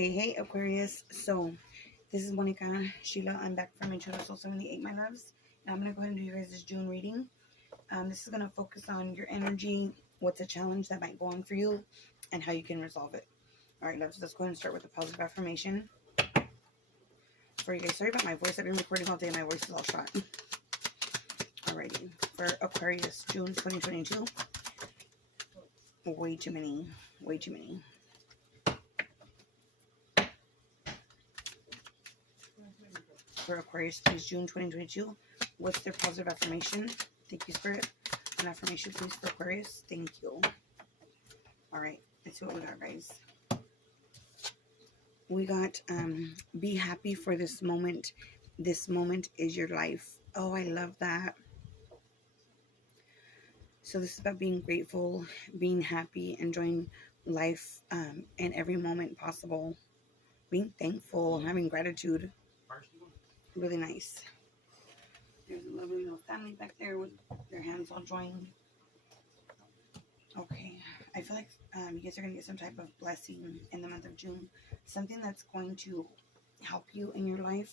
Hey, Aquarius. So, this is Monica, Sheila. I'm back from Intuitive Soul 78, my loves. And I'm going to go ahead and do you guys this June reading. This is going to focus on your energy, what's a challenge that might go on for you, and how you can resolve it. All right, loves, let's go ahead and start with the positive affirmation. For you guys, sorry about my voice. I've been recording all day. My voice is all shot. Alrighty. For Aquarius, June 2022. Way too many. For Aquarius, please, June 2022. What's their positive affirmation? Thank you, Spirit. An affirmation, please, for Aquarius. Thank you. Alright, let's see what we got, guys. We got, be happy for this moment. This moment is your life. Oh, I love that. So this is about being grateful, being happy, enjoying life in every moment possible. Being thankful, having gratitude. Really nice. There's a lovely little family back there with their hands all joined. Okay. I feel like you guys are going to get some type of blessing in the month of June. Something that's going to help you in your life.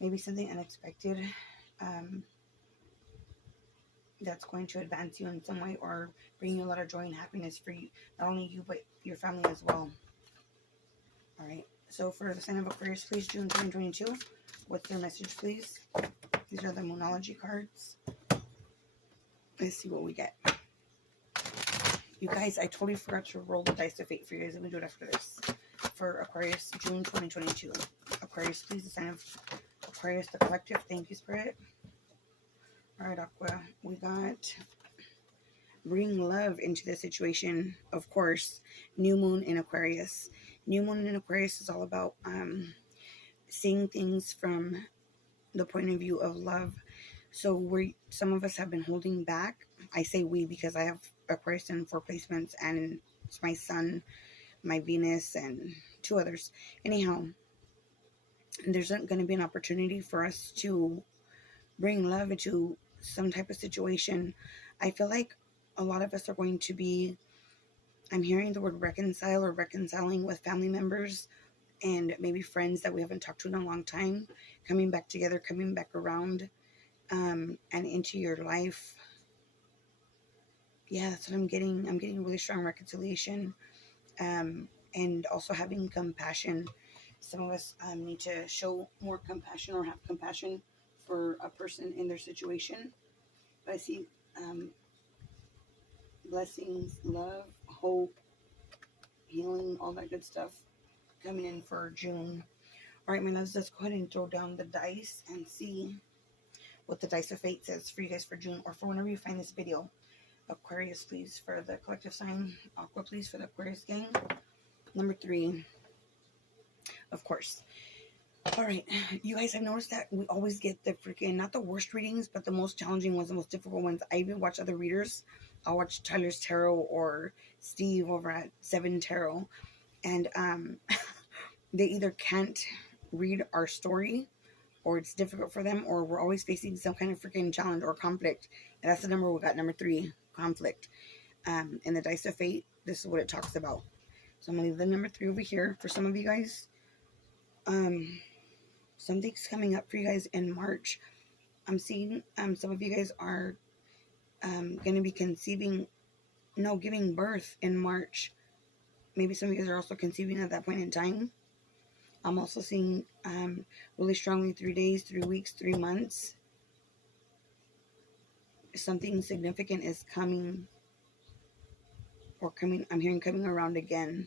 Maybe something unexpected. That's going to advance you in some way or bring you a lot of joy and happiness for you. Not only you, but your family as well. Alright. So for the sign of Aquarius, please, June 2022. What's their message, please? These are the Moonology cards. Let's see what we get. You guys, I totally forgot to roll the dice of fate for you guys. Let me do it after this. For Aquarius, June 2022. Aquarius, please, the sign of Aquarius, the collective. Thank you, Spirit. Alright, Aqua. We got bring love into the situation, of course. New moon in Aquarius. New moon in Aquarius is all about seeing things from the point of view of love. So some of us have been holding back. I say we because I have Aquarius in 4 placements, and it's my Sun, my Venus, and 2 others. Anyhow, there's going to be an opportunity for us to bring love into some type of situation. I feel like a lot of us are going to be, I'm hearing the word reconcile or reconciling with family members and maybe friends that we haven't talked to in a long time, coming back together, coming back around, and into your life. Yeah, that's what I'm getting. I'm getting really strong reconciliation, and also having compassion. Some of us need to show more compassion or have compassion for a person in their situation. But I see blessings, love, hope, healing, all that good stuff coming in for June. All right, my loves, let's go ahead and throw down the dice and see what the dice of fate says for you guys for June, or for whenever you find this video. Aquarius, please, for the collective sign. Aqua, please, for the Aquarius gang. Number 3, of course. All right, you guys, I've noticed that we always get the freaking, not the worst readings, but the most challenging ones, the most difficult ones. I even watch other readers. I'll watch Tyler's Tarot or Steve over at 7 Tarot. And they either can't read our story, or it's difficult for them, or we're always facing some kind of freaking challenge or conflict. And that's the number we got, number 3, conflict. In the dice of fate, this is what it talks about. So I'm going to leave the number 3 over here for some of you guys. Something's coming up for you guys in March. I'm seeing some of you guys are going to be giving birth in March. Maybe some of you guys are also conceiving at that point in time. I'm also seeing really strongly 3 days, 3 weeks, 3 months. Something significant is coming, or coming. I'm hearing coming around again.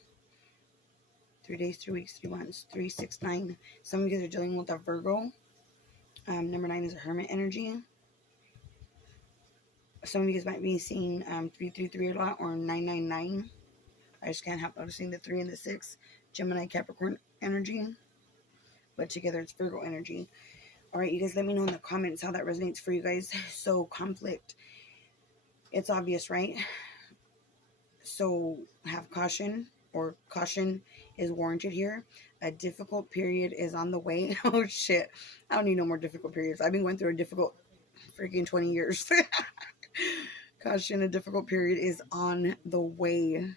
3 days, 3 weeks, 3 months, 3, 6, 9. Some of you guys are dealing with a Virgo. Number 9 is a Hermit energy. Some of you guys might be seeing 333 a lot, or 999. I just can't help noticing the 3 and the 6. Gemini, Capricorn energy. But together it's Virgo energy. Alright, you guys, let me know in the comments how that resonates for you guys. So, conflict. It's obvious, right? So, have caution, or caution is warranted here. A difficult period is on the way. Oh, shit. I don't need no more difficult periods. I've been going through a difficult freaking 20 years. Caution, a difficult period is on the way.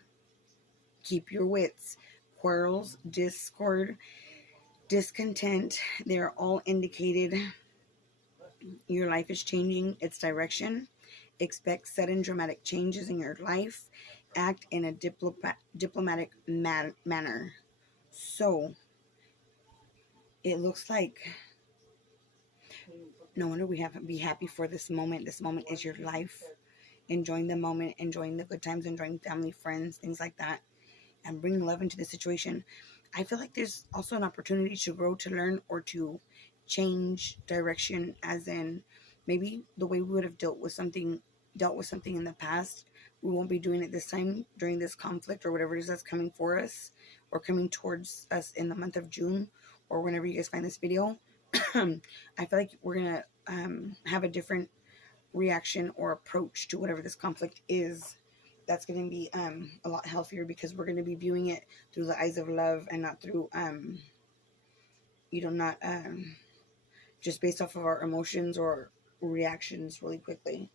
Keep your wits. quarrels, discord, discontent. They're all indicated your life is changing its direction. Expect sudden dramatic changes in your life. Act in a diplomatic manner. So it looks like, no wonder we have to be happy for this moment. This moment is your life. Enjoying the moment, enjoying the good times, enjoying family, friends, things like that, and bring love into the situation. I feel like there's also an opportunity to grow, to learn, or to change direction, as in maybe the way we would have dealt with something in the past, we won't be doing it this time during this conflict or whatever it is that's coming for us or coming towards us in the month of June, or whenever you guys find this video. I feel like we're gonna have a different reaction or approach to whatever this conflict is. That's going to be a lot healthier, because we're going to be viewing it through the eyes of love and not through not just based off of our emotions or reactions really quickly.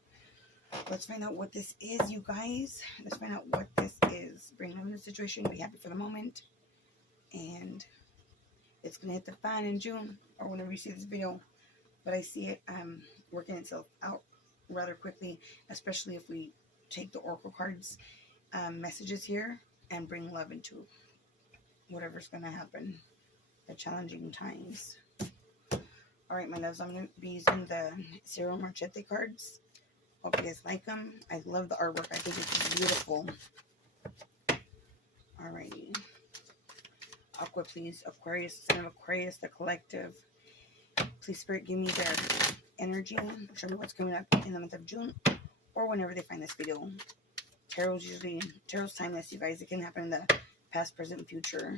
Let's find out what this is, you guys. Let's find out what this is. Bring love in the situation, be happy for the moment, and it's going to hit the fan in June or whenever you see this video. But I see it working itself out rather quickly, especially if we take the oracle cards messages here and bring love into whatever's going to happen, the challenging times. All right, my loves, I'm going to be using the Cero Marchete cards. Hope you guys like them. I love the artwork. I think it's beautiful. Alrighty. Aqua, please. Aquarius, Son of Aquarius, the collective. Please, Spirit, give me their energy. Show me what's coming up in the month of June or whenever they find this video. Tarot's timeless, you guys. It can happen in the past, present, and future.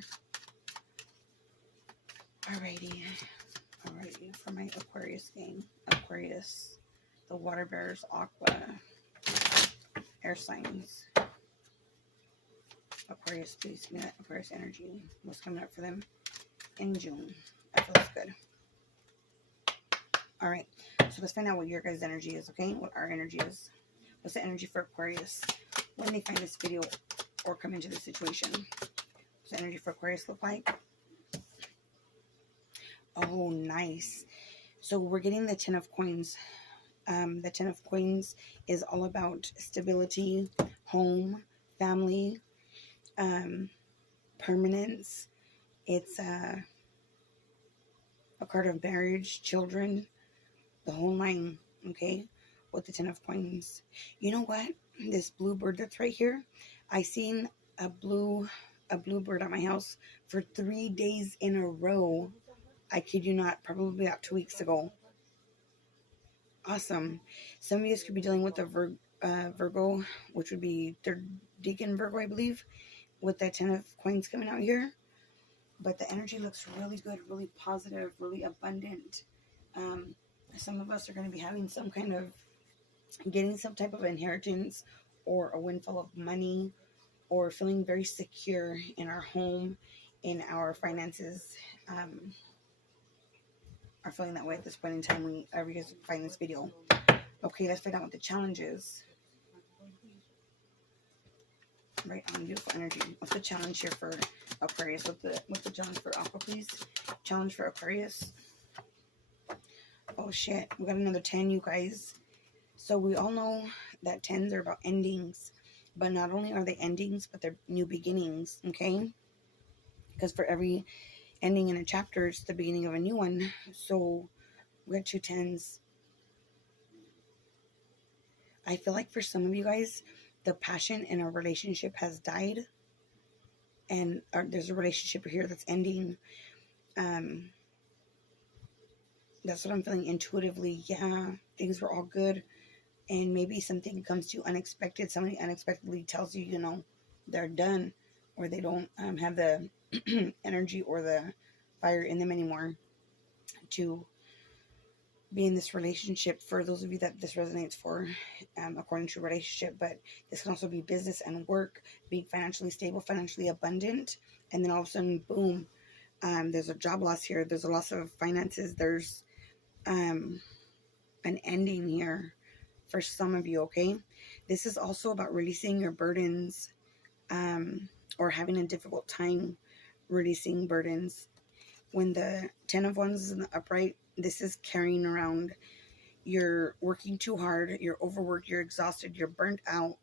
Alrighty. For my Aquarius game. Aquarius, the water bearers, Aqua, air signs. Aquarius, please give me that Aquarius energy. What's coming up for them in June? That feels good. Alright, so let's find out what your guys' energy is, okay? What our energy is. What's the energy for Aquarius when they find this video or come into the situation? What's the energy for Aquarius look like? Oh, nice. So we're getting the 10 of coins. The 10 of coins is all about stability, home, family, permanence. It's a card of marriage, children, the whole nine, okay, with the 10 of coins. You know what? This blue bird that's right here, I seen a blue bird at my house for 3 days in a row. I kid you not, probably about 2 weeks ago. Awesome. Some of you guys could be dealing with a Virgo, which would be third decan Virgo, I believe, with that 10 of coins coming out here. But the energy looks really good, really positive, really abundant. Some of us are going to be having getting some type of inheritance or a windfall of money, or feeling very secure in our home, in our finances. Are feeling that way at this point in time whenever you guys find this video. Okay, let's find out what the challenge is. Right on, beautiful energy. What's the challenge here for Aquarius? What's the challenge for Aqua, please? Challenge for Aquarius. Oh shit, we got another 10, you guys. So we all know that 10s are about endings, but not only are they endings, but they're new beginnings, okay? Because for every ending in a chapter, it's the beginning of a new one. So we got 2 10s. I feel like for some of you guys, the passion in a relationship has died, and there's a relationship here that's ending. That's what I'm feeling intuitively. Yeah, things were all good, and maybe something comes to you unexpected. Somebody unexpectedly tells you, you know, they're done, or they don't have the energy or the fire in them anymore to be in this relationship. For those of you that this resonates for, according to relationship, but this can also be business and work, being financially stable, financially abundant, and then all of a sudden, boom, there's a job loss here, there's a loss of finances, there's an ending here for some of you, okay? This is also about releasing your burdens, or having a difficult time releasing burdens. When the 10 of Wands is in the upright, this is carrying around. You're working too hard, you're overworked, you're exhausted, you're burnt out.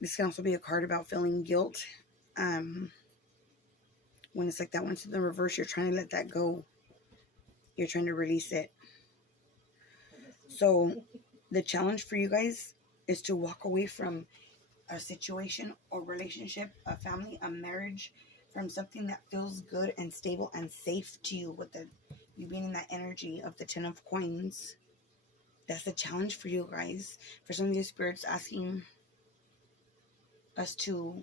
This can also be a card about feeling guilt. When it's like that, when it's in the reverse, you're trying to let that go. You're trying to release it. So the challenge for you guys is to walk away from a situation or relationship, a family, a marriage, from something that feels good and stable and safe to you, with you being in that energy of the 10 of Coins. That's the challenge for you guys. For some of you, Spirit's asking us to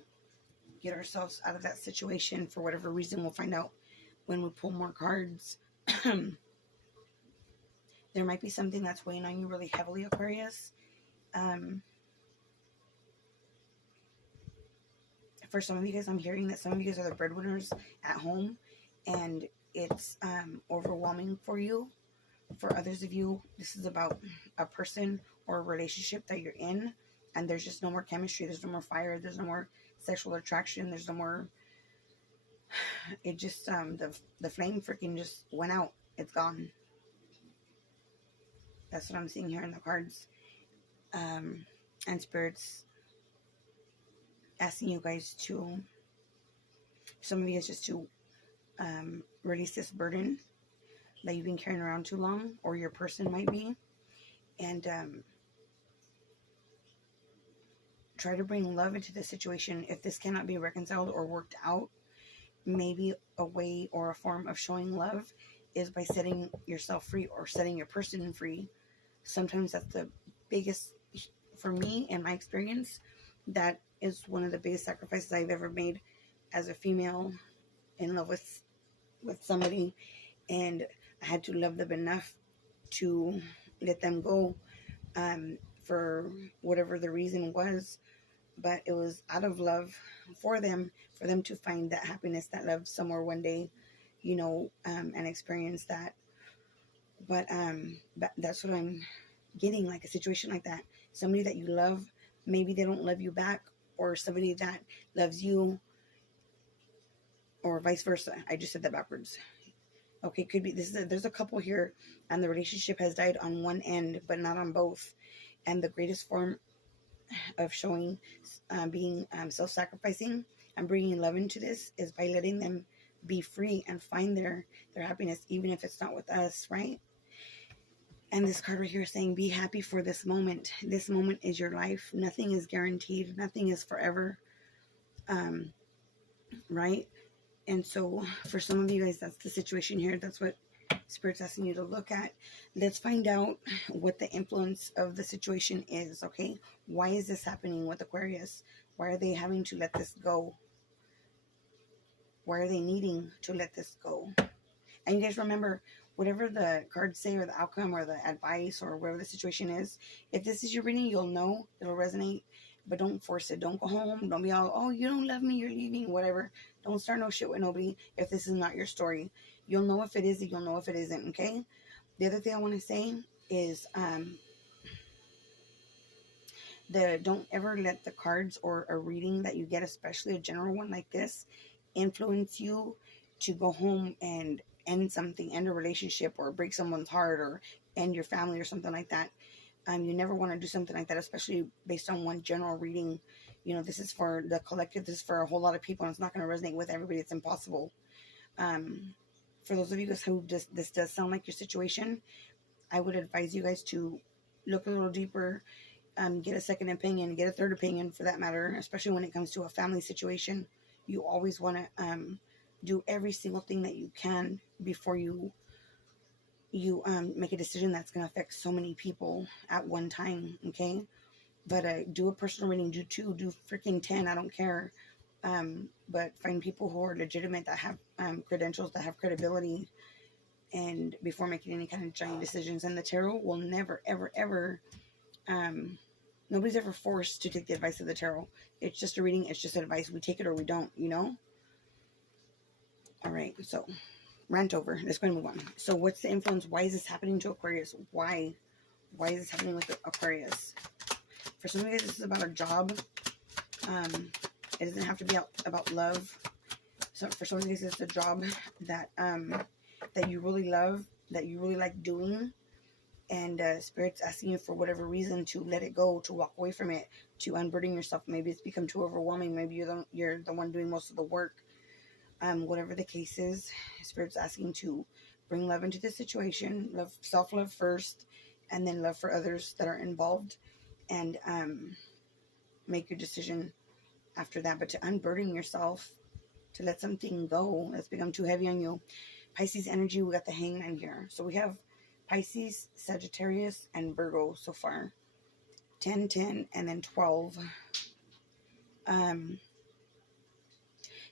get ourselves out of that situation for whatever reason. We'll find out when we pull more cards. There might be something that's weighing on you really heavily, Aquarius. For some of you guys, I'm hearing that some of you guys are the breadwinners at home, and it's overwhelming for you. For others of you, this is about a person or a relationship that you're in, and there's just no more chemistry, there's no more fire, there's no more sexual attraction, there's no more, it just, the flame freaking just went out. It's gone. That's what I'm seeing here in the cards. And Spirit's asking you guys to, some of you guys, just to release this burden that you've been carrying around too long, or your person might be, and try to bring love into the situation. If this cannot be reconciled or worked out, maybe a way or a form of showing love is by setting yourself free or setting your person free. Sometimes that's the biggest, for me, in my experience, that is one of the biggest sacrifices I've ever made as a female in love with somebody, and I had to love them enough to let them go, for whatever the reason was, but it was out of love for them to find that happiness, that love somewhere one day, you know, and experience that. But that's what I'm getting, like a situation like that. Somebody that you love, maybe they don't love you back, or somebody that loves you, or vice versa. I just said that backwards. Okay, could be there's a couple here, and the relationship has died on one end, but not on both. And the greatest form of showing being self-sacrificing and bringing love into this is by letting them be free and find their happiness, even if it's not with us, right? And this card right here is saying, be happy for this moment. This moment is your life. Nothing is guaranteed. Nothing is forever. Right? And so for some of you guys, that's the situation here. That's what Spirit's asking you to look at. Let's find out what the influence of the situation is, okay? Why is this happening with Aquarius? Why are they having to let this go? Why are they needing to let this go? And you guys remember, whatever the cards say, or the outcome, or the advice, or whatever the situation is, if this is your reading, you'll know, it'll resonate, but don't force it. Don't go home. Don't be all, oh, you don't love me, you're leaving, whatever. Don't start no shit with nobody if this is not your story. You'll know if it is, you'll know if it isn't, okay? The other thing I want to say is, don't ever let the cards or a reading that you get, especially a general one like this, influence you to go home and end something, end a relationship, or break someone's heart, or end your family, or something like that. You never want to do something like that, especially based on one general reading. You know, this is for the collective, this is for a whole lot of people, and it's not going to resonate with everybody. It's impossible. For those of you guys who this does sound like your situation, I would advise you guys to look a little deeper, get a second opinion, get a third opinion for that matter, especially when it comes to a family situation. You always want to do every single thing that you can before you make a decision that's going to affect so many people at one time, okay? But do a personal reading, do 2, do freaking 10, I don't care. But find people who are legitimate, that have credentials, that have credibility, and before making any kind of giant decisions. And the tarot will never, ever, ever, nobody's ever forced to take the advice of the tarot. It's just a reading, it's just advice. We take it or we don't, you know? All right, so rant over. Let's go and move on. So what's the influence? Why is this happening to Aquarius? Why is this happening with Aquarius? For some of you guys, this is about a job. It doesn't have to be about love. So for some of you guys, it's a job that that you really love, that you really like doing, and Spirit's asking you for whatever reason to let it go, to walk away from it, to unburden yourself. Maybe it's become too overwhelming. Maybe you're the one doing most of the work. Whatever the case is, Spirit's asking to bring love into the situation, love, self-love first, and then love for others that are involved, and make your decision after that. But to unburden yourself, to let something go that's become too heavy on you. Pisces energy, we got the Hangman here. So we have Pisces, Sagittarius, and Virgo so far. 10, 10, and then 12. The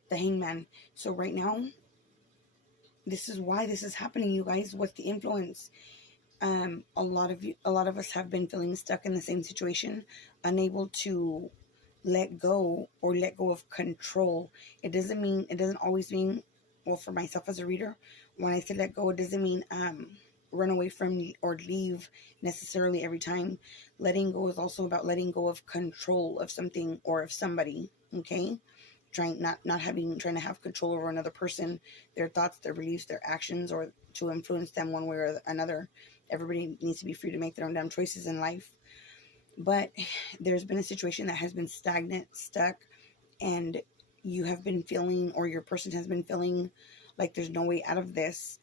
Hangman. So right now, this is why this is happening, you guys. What's the influence? A lot of us have been feeling stuck in the same situation, unable to let go or let go of control. It doesn't always mean, well, for myself as a reader, when I say let go, it doesn't mean run away from or leave necessarily every time. Letting go is also about letting go of control of something or of somebody. Okay, trying to have control over another person, their thoughts, their beliefs, their actions, or to influence them one way or another. Everybody needs to be free to make their own damn choices in life. But there's been a situation that has been stagnant, stuck, and you have been feeling, or your person has been feeling like there's no way out of this,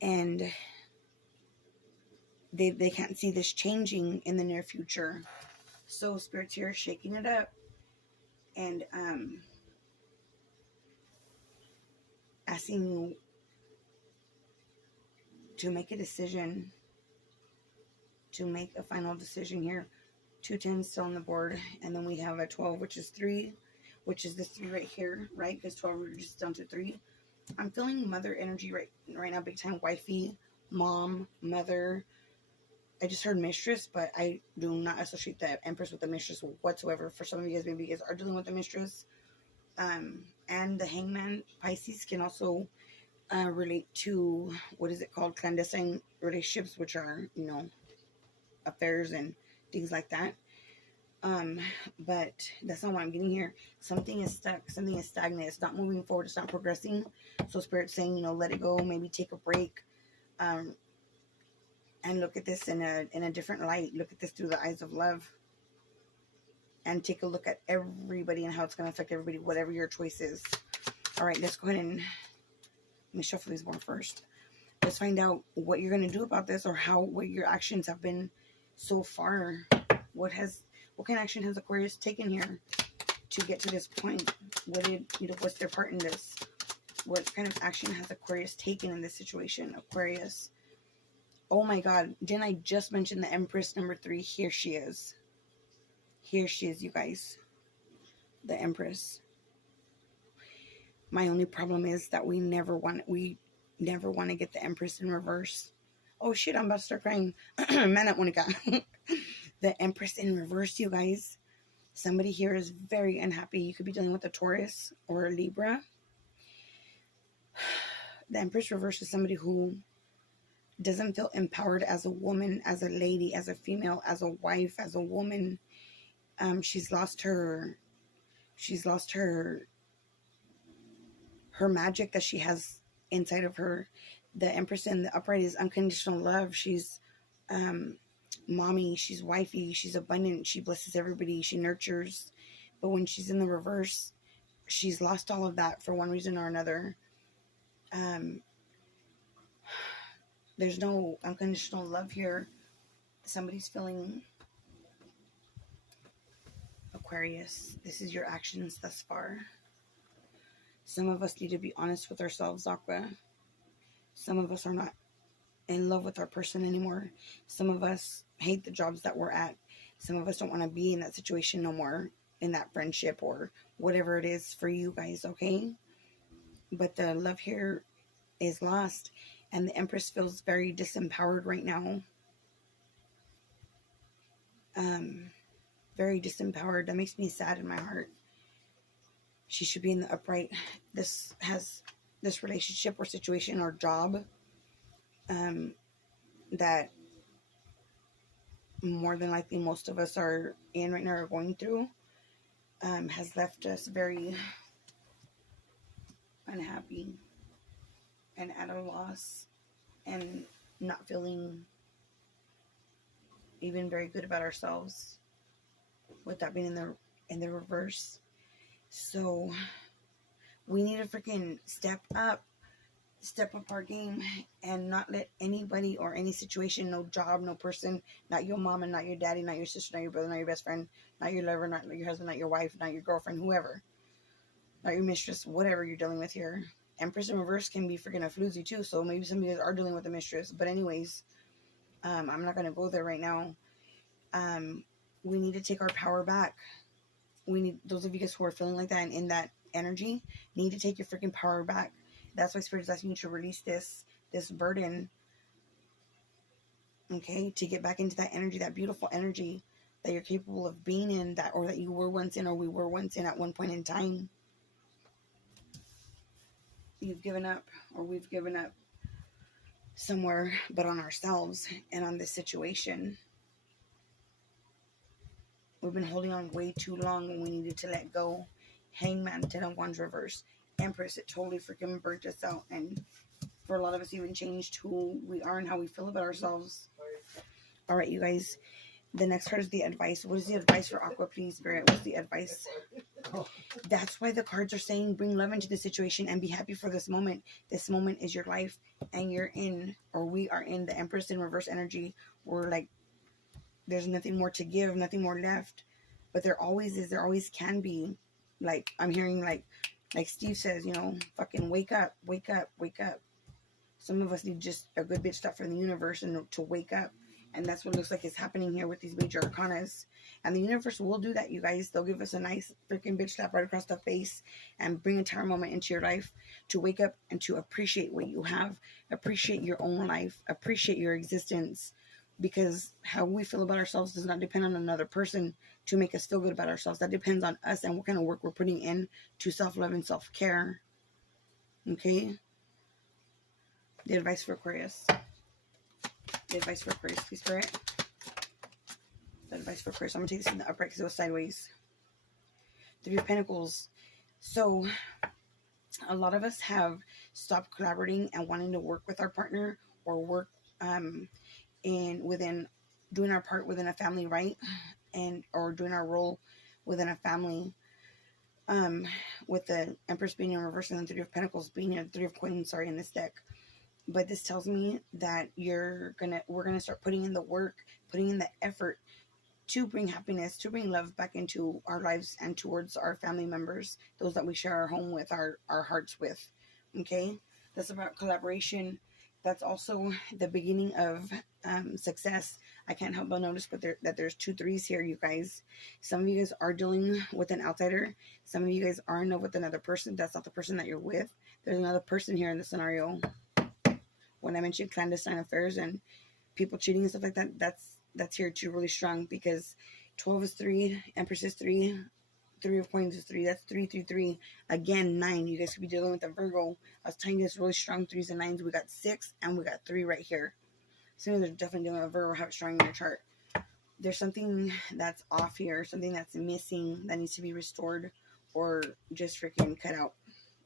and they can't see this changing in the near future. So Spirit's here shaking it up and asking you to make a decision, to make a final decision here. 2 10s still on the board, and then we have a 12, which is 3, which is this 3 right here, right? Because 12 we're just down to 3. I'm feeling mother energy right now, big time. Wifey, mom, mother. I just heard mistress, but I do not associate the Empress with the mistress whatsoever. For some of you guys, maybe you guys are dealing with the mistress. And the Hangman, Pisces, can also relate to, what is it called, clandestine relationships, which are, affairs and things like that. But that's not what I'm getting here. Something is stuck, something is stagnant, it's not moving forward, it's not progressing. So Spirit's saying, let it go, maybe take a break, and look at this in a different light. Look at this through the eyes of love, and take a look at everybody and how it's going to affect everybody, whatever your choice is. All right, let's go ahead and let me shuffle these more first. Let's find out what you're going to do about this, or what your actions have been so far. What kind of action has Aquarius taken here to get to this point? What's their part in this? What kind of action has Aquarius taken in this situation? Aquarius. Oh my God, didn't I just mention the Empress number 3? Here she is. Here she is, you guys. The Empress. My only problem is that we never want to get the Empress in reverse. Oh shit, I'm about to start crying. Man, Monica. The Empress in reverse, you guys. Somebody here is very unhappy. You could be dealing with a Taurus or a Libra. The Empress reverse is somebody who doesn't feel empowered as a woman, as a lady, as a female, as a wife, as a woman. She's lost her magic that she has inside of her. The Empress in the upright is unconditional love. She's mommy, she's wifey, she's abundant, she blesses everybody, she nurtures. But when she's in the reverse, she's lost all of that for one reason or another. There's no unconditional love here. Somebody's feeling, Aquarius, this is your actions thus far. Some of us need to be honest with ourselves, Aqua. Some of us are not in love with our person anymore. Some of us hate the jobs that we're at. Some of us don't want to be in that situation no more, in that friendship or whatever it is for you guys, okay? But the love here is lost, and the Empress feels very disempowered right now. Very disempowered. That makes me sad in my heart. She should be in the upright. This relationship or situation or job that more than likely most of us are in right now or going through has left us very unhappy and at a loss and not feeling even very good about ourselves, with that being in the reverse. So we need to freaking step up our game and not let anybody or any situation, no job, no person, not your mama, not your daddy, not your sister, not your brother, not your best friend, not your lover, not your husband, not your wife, not your girlfriend, whoever, not your mistress, whatever you're dealing with here. Empress in reverse can be freaking a floozy too, so maybe some of you guys are dealing with a mistress. But anyways, I'm not going to go there right now. We need to take our power back. We need, those of you guys who are feeling like that and in that energy, need to take your freaking power back. That's why Spirit is asking you to release this burden, okay, to get back into that energy, that beautiful energy that you're capable of being in, that, or that you were once in, or we were once in at one point in time. You've given up, or we've given up somewhere but on ourselves and on this situation. We've been holding on way too long when we needed to let go. Hangman, Ten of Wands reverse. Empress, it totally freaking burnt us out. And for a lot of us, even changed who we are and how we feel about ourselves. All right, you guys. The next card is the advice. What is the advice for Aqua, please, Spirit? What's the advice? That's why the cards are saying bring love into the situation and be happy for this moment. This moment is your life, and you're in, or we are in, the Empress in reverse energy. We're like, there's nothing more to give, nothing more left. But there always is, there always can be. Like, I'm hearing like Steve says, you know, fucking wake up, wake up, wake up. Some of us need just a good bitch slap from the universe and to wake up. And that's what looks like is happening here with these major arcanas. And the universe will do that, you guys. They'll give us a nice freaking bitch slap right across the face and bring a tower moment into your life to wake up and to appreciate what you have. Appreciate your own life. Appreciate your existence. Because how we feel about ourselves does not depend on another person to make us feel good about ourselves. That depends on us and what kind of work we're putting in to self-love and self-care. Okay? The advice for Aquarius. The advice for Aquarius, please, Spirit. The advice for Aquarius. I'm going to take this in the upright because it was sideways. Three of Pentacles. So, a lot of us have stopped collaborating and wanting to work with our partner or work within doing our part within a family, right? And or doing our role within a family. With the Empress being in reverse and the Three of Pentacles being in Three of Coins, in this deck. But this tells me that we're gonna start putting in the work, putting in the effort to bring happiness, to bring love back into our lives and towards our family members, those that we share our home with, our hearts with. Okay, that's about collaboration. That's also the beginning of success. I can't help but notice, but that there's 2 3s here, you guys. Some of you guys are dealing with an outsider. Some of you guys are in love with another person. That's not the person that you're with. There's another person here in the scenario. When I mentioned clandestine affairs and people cheating and stuff like that, that's here too, really strong, because 12 is 3, Empress is 3, 3 of Coins is 3. That's 3 3 3. Again, 9. You guys could be dealing with a Virgo. I was telling you this really strong 3s and 9s. We got 6 and we got 3 right here. So they're definitely dealing with a Virgo. Have it strong in your chart. There's something that's off here, something that's missing that needs to be restored or just freaking cut out.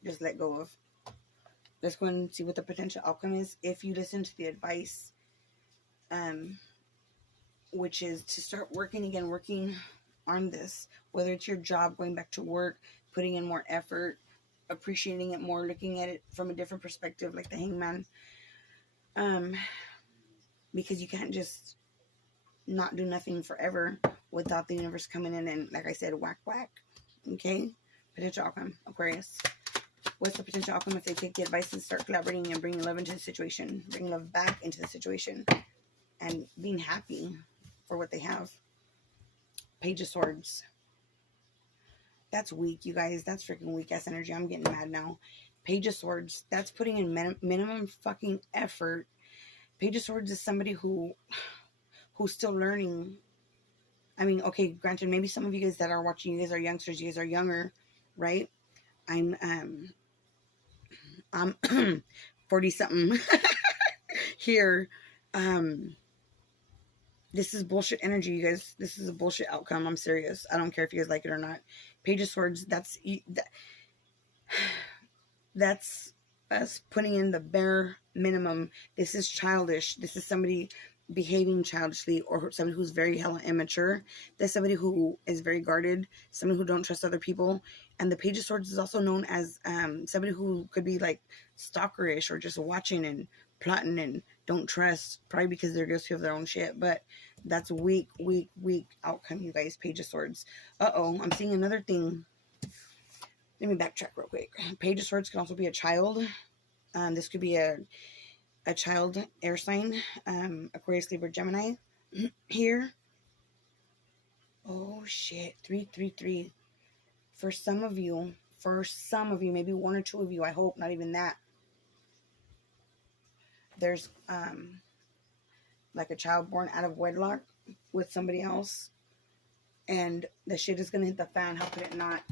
Just let go of. Let's go and see what the potential outcome is if you listen to the advice, which is to start working on this, whether it's your job, going back to work, putting in more effort, appreciating it more, looking at it from a different perspective, like the Hangman, because you can't just not do nothing forever without the universe coming in and, like I said, whack, whack. Okay? Potential outcome, Aquarius. What's the potential outcome if they take the advice and start collaborating and bringing love into the situation, bring love back into the situation, and being happy for what they have? Page of Swords. That's weak, you guys. That's freaking weak-ass energy. I'm getting mad now. Page of Swords. That's putting in minimum fucking effort. Page of Swords is somebody who's still learning. I mean, okay, granted, maybe some of you guys that are watching, you guys are youngsters, you guys are younger, right? I'm 40-something here. This is bullshit energy, you guys. This is a bullshit outcome. I'm serious. I don't care if you guys like it or not. Page of Swords, that's us putting in the bare minimum. This is childish. This is somebody behaving childishly, or somebody who's very hella immature. There's somebody who is very guarded, somebody who don't trust other people. And the Page of Swords is also known as somebody who could be like stalkerish, or just watching and plotting and don't trust, probably because they're guilty of their own shit. But that's weak outcome, you guys. Page of Swords. I'm seeing another thing. Let me backtrack real quick. Page of Swords can also be a child. This could be a child air sign. Aquarius, Libra, Gemini. Here. Oh shit. 333. For some of you, maybe one or two of you, I hope, not even that. There's like a child born out of wedlock with somebody else. And the shit is going to hit the fan. How could it not?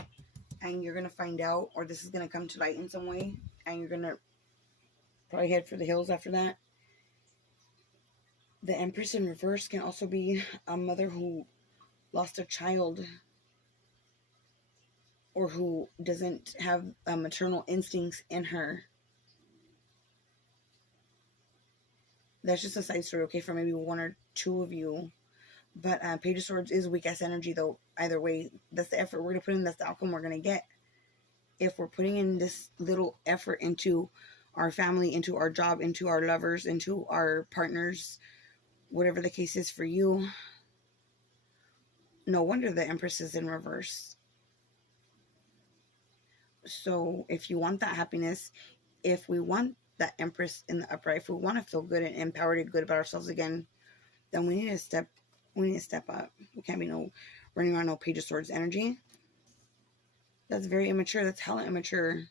And you're going to find out, or this is going to come to light in some way. And you're going to probably head for the hills after that. The Empress in reverse can also be a mother who lost a child, or who doesn't have maternal instincts in her. That's just a side story, okay, for maybe one or two of you. But Page of Swords is weak-ass energy, though. Either way, that's the effort we're going to put in. That's the outcome we're going to get. If we're putting in this little effort into our family, into our job, into our lovers, into our partners, whatever the case is for you, no wonder the Empress is in reverse. So if you want that happiness, if we want that Empress in the upright, if we want to feel good and empowered and good about ourselves again, then we need to step up. We can't be running around no Page of Swords energy. That's very immature. That's hella immature.